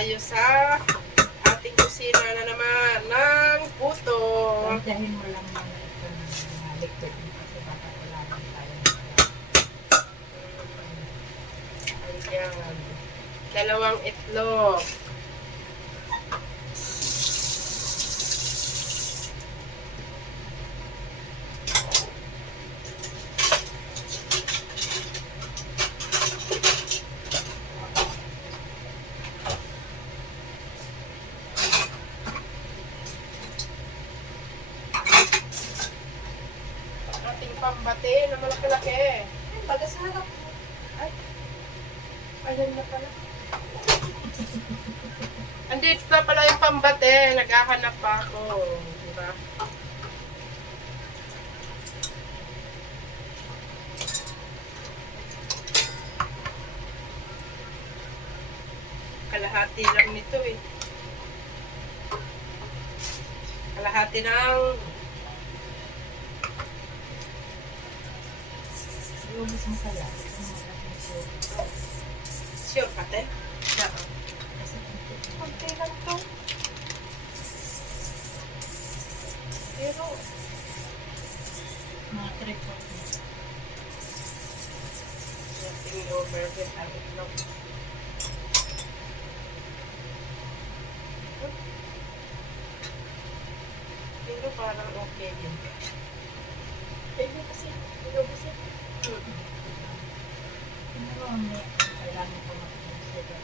tayo sa ating kusina na naman ng puto. Tantiyahin mo lang muna ito ng mga liquid kasi baka wala lang tayo. Ayan. Dalawang itlog. Ating pambate na malaki-laki. Ay, bagas harap. Ay, ayan na pala. Andito na pala yung pambate. Naghahanap pa ako. Diba? Kalahati lang nito eh. Kalahati ng Iubos mo kaya. sure pate. Oo. Kasi Konti lang to. Pero, mga 3/4 mo. nothing over with ang itlog. Pero parang okay din. Pwede kasi. Iubos ito. Pero may kailangan ko mag-consider.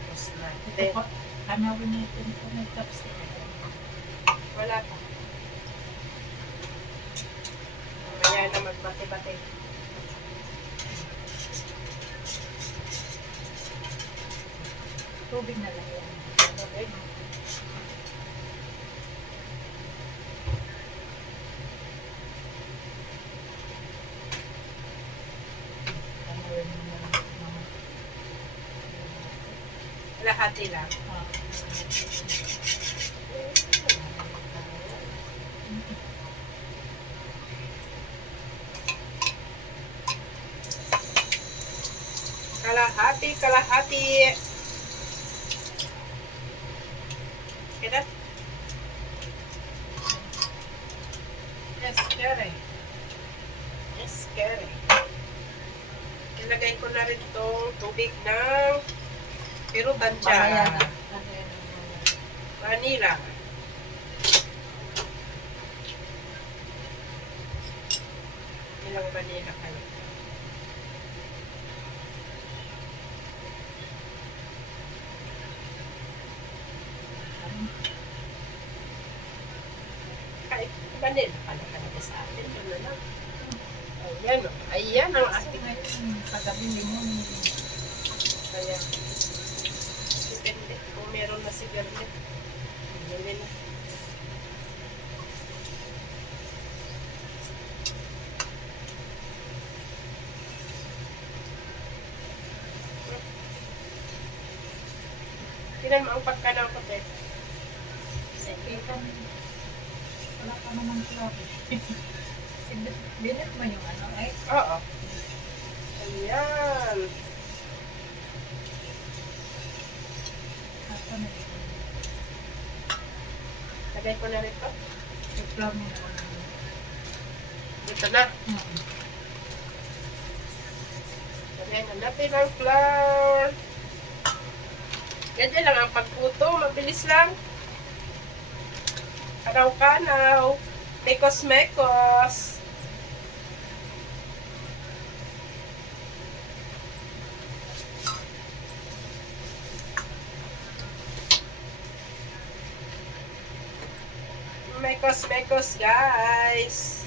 Tapos na. Ito po, kanawin natin ito may chopstick. Wala pa. Mamaya na magbati-bati. Tubig na lang yan. Okay. Kanawin mo na lang mga Lahati lang. Kalahati. Kita? Yes, kere. Yes, kere. Ilagay ko na rin itong tubig ng pero tansya. Vanilla. Ilang vanilla kayo? Kahit vanilla pala talaga sa atin. Yun na lang. Ayan o. Ayan ang ating. Paggabi limon. Kaya, depende kung meron na si Garnet. Bili na. Tinan mo ang pagkanaw ko, te. Sige kan. Wala ka naman klabe. Binit mo yung ano ay. Oo. Ayan. Ako na yun. Lagay ko na rin to. I-flour mo na. Ito na. Lagay na natin ang flour. Ganyan lang ang pagputo. Mabilis lang. Kanaw-kanaw. Mekos-mekos. Mekos-mekos, guys.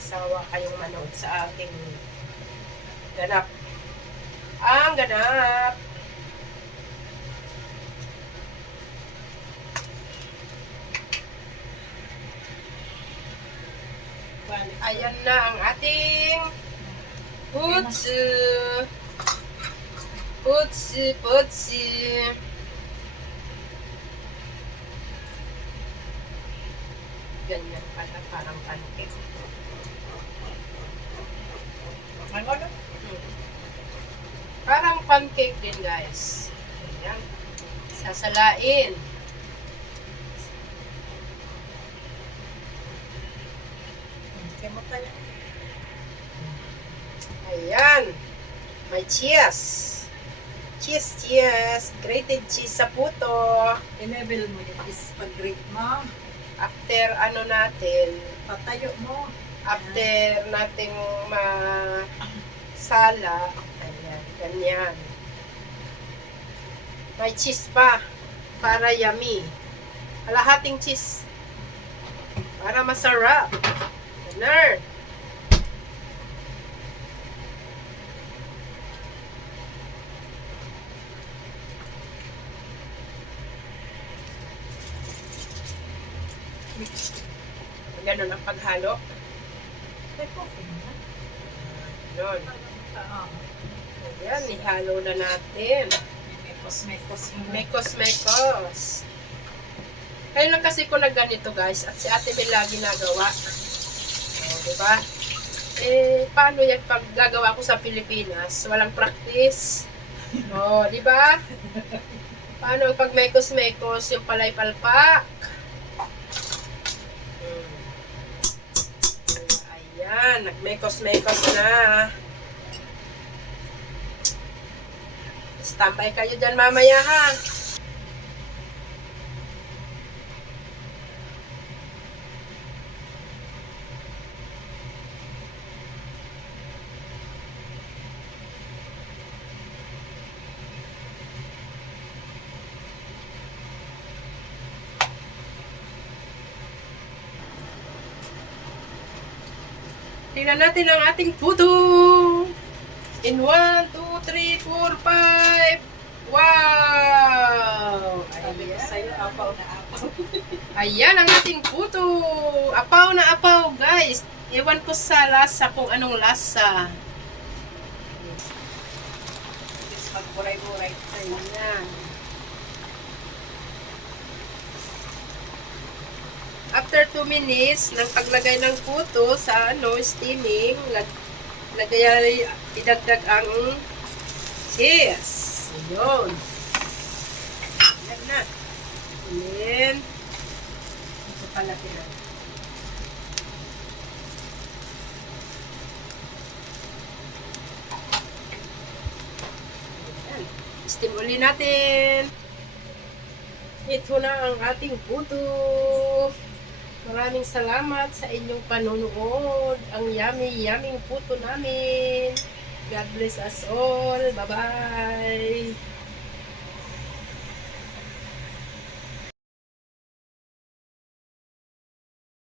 Sawa kayong manood sa ating ganap. Ang ganap. Ayan na ang ating putsu. Putsu. ganyan pala, parang pancake. Ano na? Parang pancake din, guys. Ayan. Sasalain. Kaya mo tayo. Ayan. May cheese. Cheese. Grated cheese sa puto. I-level mo yung is pag-grate mo. After ano natin, Patayo mo. after nating masala, ayan, ganyan. May cheese pa. Para yummy. Kalahating cheese. Para masarap. Ganun. Ganun ang paghalo. May cooking na. Ganun. Oo. Ayan, ihalo na natin. Mekos-mekos mo. Mekos. Kaya lang kasi ko na ganito, guys, at si Ate Mel lagi nagawa. O, diba? Eh, paano yan pag gagawa ko sa Pilipinas? Walang practice. O, diba? Paano ang pag mekos-mekos, yung palay palpak? Ayan, nagmekos-mekos na. Standby kayo dyan mamaya, ha? Tingnan natin ang ating puto. In 1, 2, 3, 4, 5. Wow! Sabi ko sa'yo, apaw na apaw. Ayan ang ating puto. Apaw na apaw, guys. Ewan ko sa lasa kung anong lasa. Tapos pag-buray-buray. Ayan. After 2 minutes ng paglagay ng puto sa steaming, idagdag ang cheese. Ayun. Ayan na. And then, ito pala pinag. Ayan. Steam uli natin. Ito na ang ating puto. Maraming salamat sa inyong panonood. Ang yummy puto namin. God bless us all. Bye-bye.